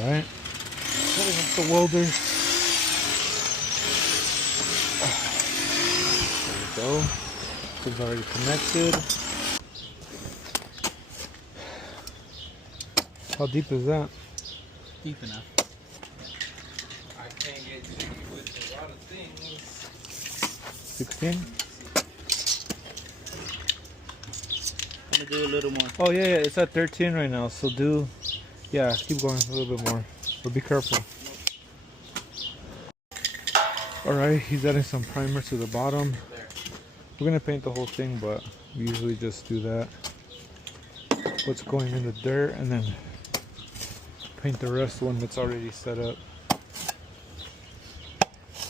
Alright. Setting up the welder. There we go. It's already connected. How deep is that? Deep enough. I can't get jiggy with a lot of things. 16? I'm gonna do a little more. Oh yeah, it's at 13 right now, so keep going a little bit more. But be careful. Alright, he's adding some primer to the bottom. We're gonna paint the whole thing, but we usually just do that. What's going in the dirt, and then paint the rest when it's already set up.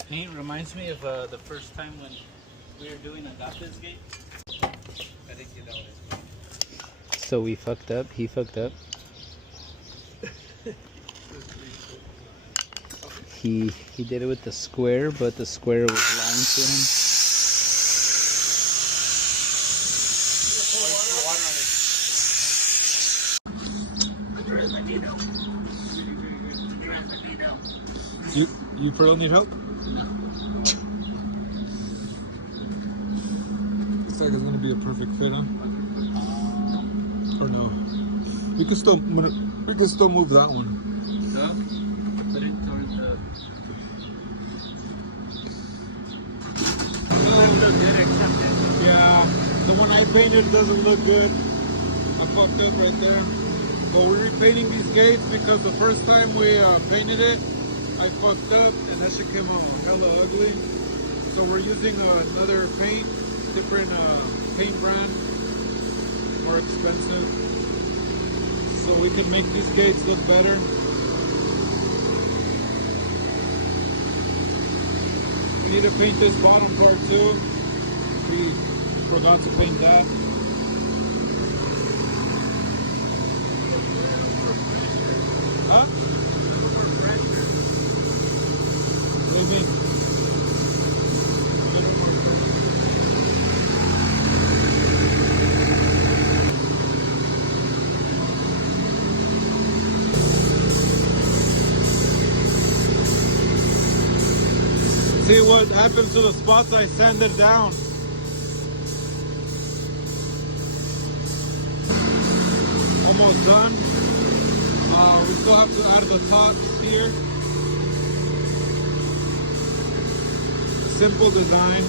Paint reminds me of the first time when we were doing Agape's gate. I think you know it. So we fucked up, he fucked up. He did it with the square, but the square was lying to him. You Pearl need help? No. Looks like it's gonna be a perfect fit, huh? Or no? We can still move that one. So, put it towards the... Doesn't look good except that. Yeah, the one I painted doesn't look good. I fucked up right there. But we're repainting these gates because the first time we painted it, I fucked up and that shit came out hella ugly. So we're using another paint, different paint brand, more expensive. So we can make these gates look better. We need to paint this bottom part too. We forgot to paint that. Huh? What do you mean? See what happens to the spots I sanded down. Almost done. We still have to add the tops here. Simple design.